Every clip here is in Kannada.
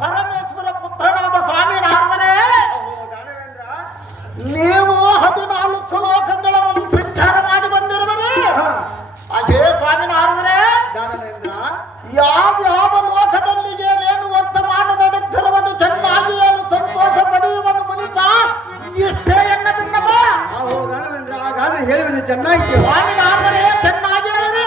ಪರಮೇಶ್ವರ ಪುತ್ರನಾದ ಸ್ವಾಮಿ ನಾರದರೆ ನೀವು 14 ಶ್ಲೋಕಗಳನ್ನು ಸಂಚಾರ ಮಾಡಿ ಬಂದಿರುವರೆ ಅದೇ ಸ್ವಾಮಿ ನಾರದರೆ ಯಾವ ಲೋಕದಲ್ಲಿ ಏನೇನು ವರ್ತಮಾನ ನಡೆದಿರುವುದು ಚೆನ್ನಾಗಿ ಏನು ಸಂತೋಷ ಪಡೆಯುವನು ಮುನಿಪ ಇಷ್ಟೇ ಎನ್ನ ಬಿನ್ನಪ್ಪ. ಹಾಗಾದ್ರೆ ಹೇಳುವನು ಚೆನ್ನಾಗಿ ಸ್ವಾಮಿ ನಾರದರೆ ಚೆನ್ನಾಗಿ ಹೇಳಿ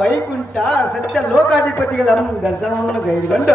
ವೈಕುಂಠ ಸತ್ಯ ಲೋಕಾಧಿಪತಿಗಳ ದರ್ಶನವನ್ನು ಕೈಗೊಂಡು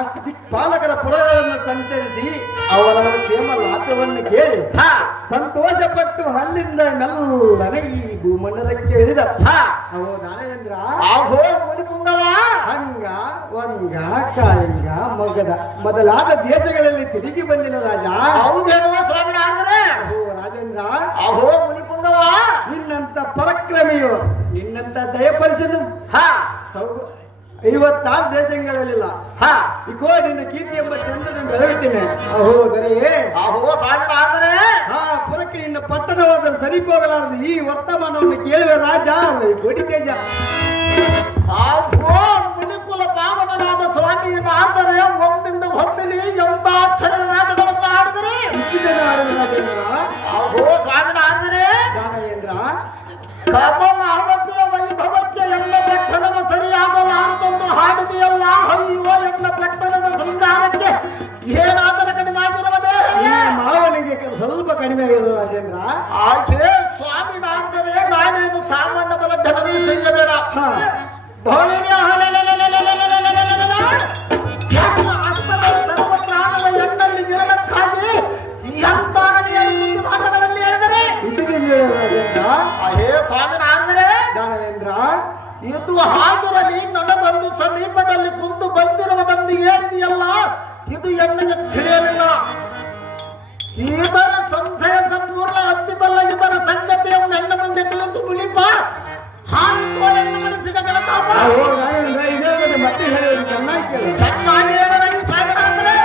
ಅಷ್ಟು ದಿಕ್ಪಾಲಕರ ಪುರಗಳನ್ನು ಸಂಚರಿಸಿ ಅವರ ಕ್ಷೇಮ ಲಾಭವನ್ನು ಕೇಳಿ ಸಂತೋಷಪಟ್ಟು ಅಲ್ಲಿಂದ ಮೆಲ್ಲನೆ ಈ ಭೂಮಂಡಲಕ್ಕೆ ಇಳಿದ ಅವು ದಾನವೇಂದ್ರ ಹಂಗ ವಂಗ ಕಾಳಿಂಗ ಮೊಗದ ಮೊದಲಾದ ದೇಶಗಳಲ್ಲಿ ತಿರುಗಿ ಬಂದಿನ ರಾಜ. ಹೌದೇನುವ ಸ್ವಾಮಿ ರಾಜೇಂದ್ರ ಅಹೋ ಮುನಿಪುಂಗವ ನಿನ್ನಂತ ಪರಕ್ರಮಿಯು ನಿನ್ನಂತ ದಯಪರಿಸನು 56 ದೇಶಗಳಲ್ಲಿಲ್ಲ. ಇಕೋ ನಿನ್ನ ಕೀರ್ತಿ ಎಂಬ ಚಂದ್ರನ ಬೆಳಗುತ್ತೇನೆ. ಅಹೋ ದರೆಯೇ ಅಹೋ ಸ್ವಾಮಿ ಪುರಕ್ಕೆ ನಿನ್ನ ಪಟ್ಟಣವಾದ ಸರಿಪೋಗಲಾರದು ಈ ವರ್ತಮಾನವನ್ನು ಕೇಳುವ ರಾಜ ಕೋಟಿತೇಜ. ಮುನಿಕುಲ ಪಾವನನಾದ ಸ್ವಾಮಿ ನಾರದರೆ ಒಮ್ಮಿಂದ ಒಮ್ಮಿಲಿ ಎಂತ ಆಶ್ಚರ್ಯಗಳನ್ನು ಆಡಿದರೆ ರಾಜೇಂದ್ರ. ಅಹೋ ಸ್ವಾಮಿ ನಾರದರೆ ದಾನವೇಂದ್ರ ಕಮಲ ಅವತಿಯ ವೈಭವಕ್ಕೆ ಎಲ್ಲ ಪಟ್ಟಣವ ಸರಿಯಾಗಲಾರದೊಂದು ಹಾಡಿದೆಯಲ್ಲ. ಅಯ್ಯೋ ಎಲ್ಲ ಪಟ್ಟಣದ ಶೃಂಗಾರಕ್ಕೆ ಏನಾದರೂ ಕಡಿಮೆ ಆಗಿರುವುದೇ ಮಾವನಿಗೆ ಸ್ವಲ್ಪ ಕಡಿಮೆ ಆಗಿರುವ ರಾಜೇಂದ್ರ. ಹಾಗೆ ಸ್ವಾಮಿ ನಾರದರೆ ನಾನೇನು ಸಾಮಾನ್ಯ ಬಲ ಧನವೇ ತೆಗೆಯಬೇಡ. ಎಣ್ಣಲ್ಲಿ ಗಿರಣಕ್ಕಾಗಿ ಎಂತ ಮಾತುಗಳಲ್ಲಿ ಹೇಳಿದರೆ ಅಹೇ ಸ್ವಾಮಿ ನಾರದರೆ ದಾನವೇಂದ್ರ ಇದು ಹಾಗಿರಲಿ ನನಗೊಂದು ಸಮೀಪದಲ್ಲಿ ಕುಂದು ಬಂದಿರುವುದನ್ನು ಹೇಳಿದೆಯಲ್ಲ ಇದು ಎಣ್ಣೆಗೆ ತಿಳಿಯಲಿಲ್ಲ. ಇದರ ಸಂಶಯ ಸಂಪೂರ್ಣ ಹತ್ತಿದಲ್ಲ. ಇದರ ಸಂಗತಿಯನ್ನು ನನ್ನ ಮುಂದೆ ತಿಳಿಸು ಮುನಿಪ. ಹಾಕೋ ಎಣ್ಣೆ ಮನಸ್ಸಿನ ಕೆಲಸ ಮತ್ತೆ ಹೇಳಿ ಚೆನ್ನಾಗಿ ಕೇಳು. ಚೆನ್ನಾಗಿ ಹೇಳೋದಾಗಿ ಸಾಗಣಾದ್ರೆ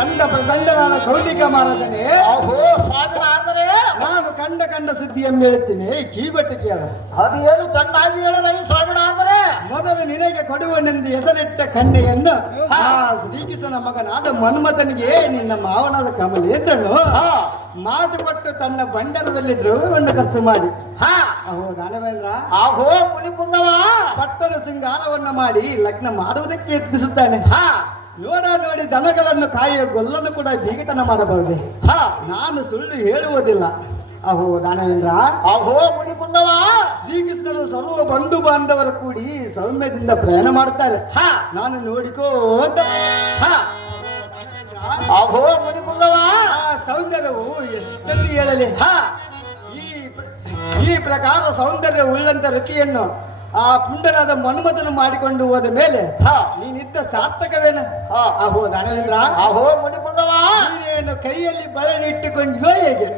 ಚಂಡ ಪ್ರಚಂಡನಾದ ಕೌಲಿಕ ಮಹಾರಾಜನೇ, ಅಹೋ ಸ್ವಾಮಿನಾಥರೇ, ನಾನು ಕಂಡ ಸುದ್ದಿಯನ್ನು ಹೇಳ್ತೀನಿ, ಕಿವಿಗೊಟ್ಟು ಕೇಳ. ಅದು ಏನು ಚೆನ್ನಾಗಿ ಹೇಳಿದ್ರಿ ಸ್ವಾಮಿನಾಥರೇ. ಮೊದಲು ನಿನಗೆ ಕೊಡುವನೆಂದು ಹೆಸರಿಟ್ಟ ಕನ್ಯೆಯನ್ನು ಆ ಶ್ರೀಕೃಷ್ಣನ ಮಗನಾದ ಮನ್ಮಥನಿಗೆ ನಿನ್ನ ಮಾವನಾದ ಕಮಲೇಂದ್ರನು ಮಾತು ಕೊಟ್ಟು ತನ್ನ ಬಂಡರದಲ್ಲಿ ದ್ರವ್ಯವನ್ನು ಖರ್ಚು ಮಾಡಿ ಅಹೋ ದಾನವೇಂದ್ರ ಅಹೋ ಮುನಿಪುಂಗವ ಪಟ್ಟಣ ಸಿಂಗಾರವನ್ನು ಮಾಡಿ ಲಗ್ನ ಮಾಡುವುದಕ್ಕೆ ಯತ್ನಿಸುತ್ತಾನೆ. ನೋಡಿ ದನಗಳನ್ನು ಕಾಯುವ ಗೊಲ್ಲನ್ನು ಕೂಡ ಬೀಗಟನ ಮಾಡಬಹುದೇ? ನಾನು ಸುಳ್ಳು ಹೇಳುವುದಿಲ್ಲ. ಅಹೋ ದಾನವೇಂದ್ರ, ಅಹೋ ಮುನಿಪುಂಗವ, ಶ್ರೀಕೃಷ್ಣನು ಸರ್ವ ಬಂಧು ಬಾಂಧವರು ಕೂಡಿ ಸೌಮ್ಯದಿಂದ ಪ್ರಯಾಣ ಮಾಡುತ್ತಾರೆ. ನಾನು ನೋಡಿಕೋತ ಅಹೋ ಮುನಿಪುಂಗವ, ಆ ಸೌಂದರ್ಯವು ಎಷ್ಟನ್ನು ಹೇಳಲಿ. ಈ ಪ್ರಕಾರ ಸೌಂದರ್ಯ ಉಳ್ಳಂತ ರತಿಯನ್ನು ಆ ಪುಂಡನಾದ ಮನ್ಮಥನು ಮಾಡಿಕೊಂಡು ಹೋದ ಮೇಲೆ ನೀನಿದ್ದ ಸಾರ್ಥಕವೇನು? ಅಹೋ ದಾನವೇಂದ್ರ, ಅಹೋ ಮುನಿಪುಂಗವ, ನೀನೇನು ಕೈಯಲ್ಲಿ ಬಳೆಯನ್ನು ಇಟ್ಟುಕೊಂಡಿಯೋ ಹೇಗೆ?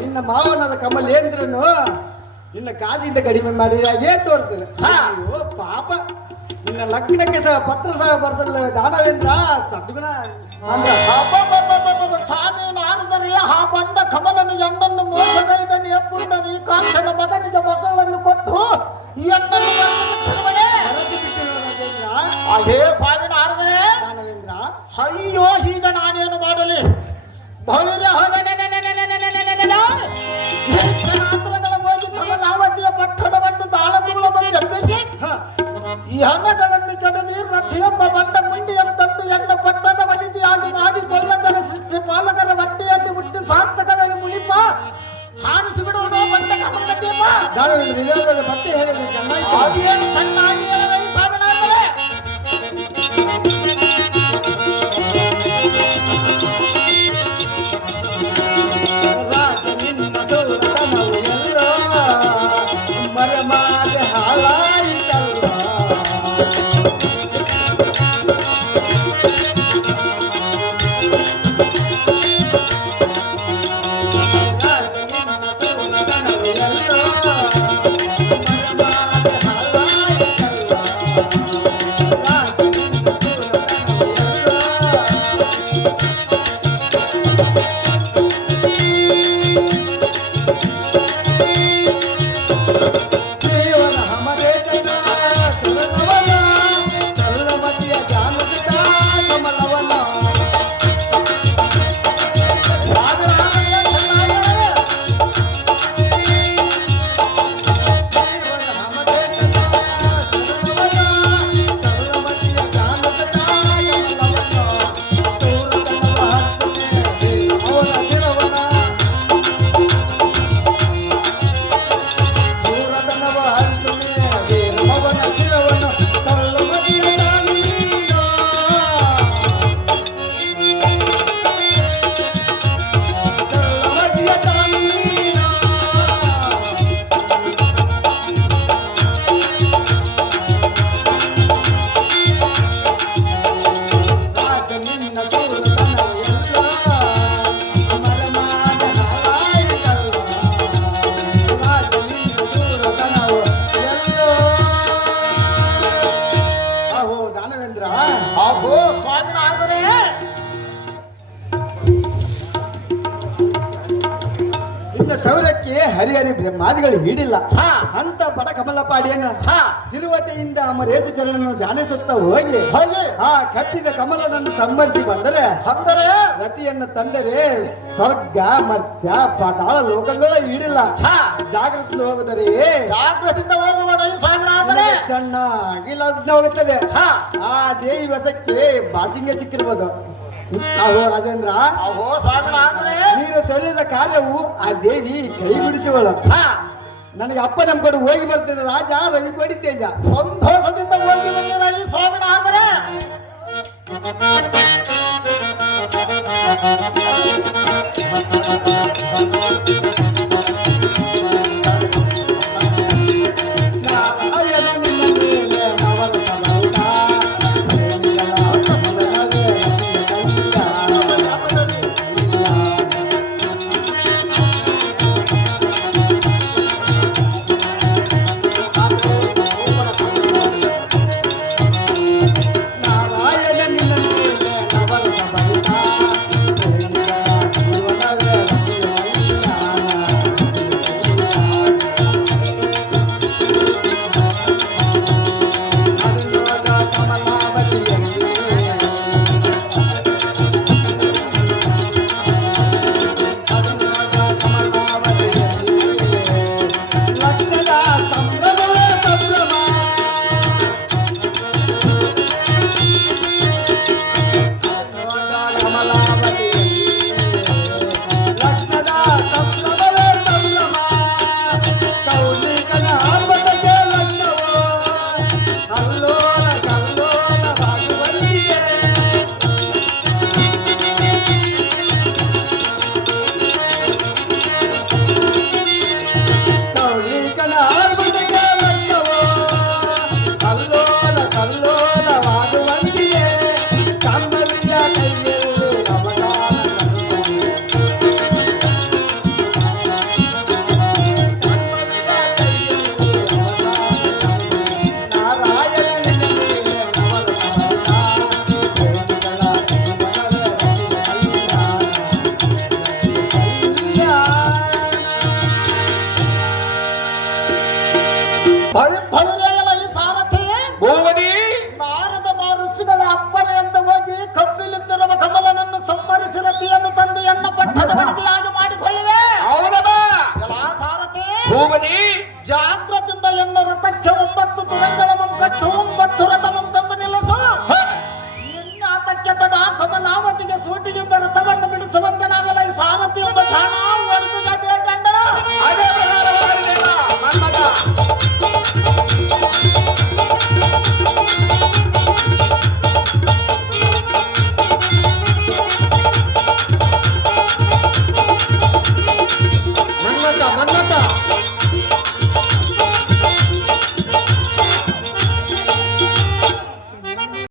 ನಿನ್ನ ಮಾವನಾದ ಕಮಲೇಂದ್ರನು ನಿನ್ನ ಕಾಜಿಂದ ಕಡಿಮೆ ಮಾಡಿದಾಗೆ ತೋರ್ತದೆ. ಅಯ್ಯೋ ಪಾಪ, ನಿನ್ನ ಲಗ್ನಕ್ಕೆ ಸಹ ಪತ್ರ ಸಹ ಬರ್ತಲ್ಲ ದಾನವೇಂದ್ರ. ಸದ್ಗುಣ ಸ್ವಾಮಿ ನಾರದರಿ ಆ ಬಂಡ ಕಮಲನ ಎಂಡನ್ನು ಮೋಸಗೈದನು ಎಪ್ಪುಂಡರಿ ಕಾಂಚನ ಮಗನಿಗೆ ಮಕ್ಕಳನ್ನು ಕೊಟ್ಟು ಈ ಎಂಡನ್ನು ಅದೇ ಸ್ವಾಮಿ ನಾರದರೇ. ದಾನವೇಂದ್ರ, ಅಯ್ಯೋ ಈಗ ನಾನೇನು ಮಾಡಲಿ? ಭವಿರ ಹೋಗಿ ಕಮಲಾವತಿಯ ಪಟ್ಟಣವನ್ನು ತಾಳದುಗಳ ಬಂದು ಎಬ್ಬಿಸಿ ಈ ಹಣಗಳನ್ನು ಕೆಡವಿ ರಥೆಯೊಬ್ಬ ಬಂಡ ಮುಂಡಿಯಂತಂದು ಎಣ್ಣ ಪಟ್ಟದ ವನಿತೆಯಾಗಿ ಮಾಡಿ ಕೊಲ್ಲದರ ಸೃಷ್ಟಿ ಪಾಲಕರ ಹೊಟ್ಟೆಯಲ್ಲಿ ಹುಟ್ಟಿ ಸಾರ್ಥಕವೇನು ಮುಳಿಪ ಹಾನಿಸಿ ಬಿಡುವುದೋ ಬಂಡ ಕಮಲ ದೀಪ. ದಾನವೇಂದ್ರ ನಿಜವಾದ ಮತ್ತೆ ಹೇಳಿದ್ರೆ ಚೆನ್ನಾಗಿ. ಅದೇನು ಚೆನ್ನಾಗಿ ಹೇಳಿದ್ರೆ ಸ್ವಾಮಿನಾಥರೇ. ಮರಮಾದೆ ಹಾಳಾಯಿತಲ್ಲ. ಅಹೋ ಸ್ವಾಮಿನಾಥರೇ. ನಿನ್ನ ಸೌರಕ್ಕೆ ಹರಿಹರಿ ಬ್ರಹ್ಮಾದಿಗಳು ಹಿಡಿಲ್ಲ. ಅಂತ ಬಡ ಕಮಲಪಾಡಿಯನ್ನು ತಿರುವತೆಯಿಂದ ಅಮರೇಶ ಚರಣನ್ನು ಧ್ಯಾನಿಸುತ್ತಾ ಹೋಗಿ ಆ ಕಟ್ಟಿದ ಕಮಲನನ್ನು ಸಂಭರಿಸಿ ಬಂದರೆ ರತಿಯನ್ನು ತಂದರೆ ಸ್ವರ್ಗ ಮರ್ತ್ಯ ಪಾತಾಳ ಲೋಕಗಳ ಹಿಡಿಲ್ಲ. ಜಾಗೃತಿ ಹೋಗುದರೆ ಜಾಗೃತಿಯಿಂದ ಹೋಗುವ ಸ್ವಾಮಿನಾಥರೇ ಚೆನ್ನಾಗಿ ಲಗ್ನ ಹೋಗುತ್ತದೆ. ಆ ದೇವಿ ವಶಕ್ಕೆ ಬಾಸಿಂಗ ಸಿಕ್ಕಿರ್ಬೋದು. ಅಹೋ ರಾಜೇಂದ್ರ, ಅಹೋ ಸ್ವಾಮಿನಾಥರೇ, ನೀನು ತಿಳಿದ ಕಾರ್ಯವು ಆ ದೇವಿ ಕೈಗೂಡಿಸುವಳು. ನನಗೆ ಅಪ್ಪ ನಮ್ಮ ಕಡೆ ಹೋಗಿ ಬರ್ತೇನೆ ರಾಜ ರವಿ ಪಡಿತೇಜ. ಸಂತೋಷದಿಂದ ಹೋಗಿ ಬಂದಿರ ಸ್ವಾಮಿನಾಥರೇ. ಫಳಿ ಫಳಿನ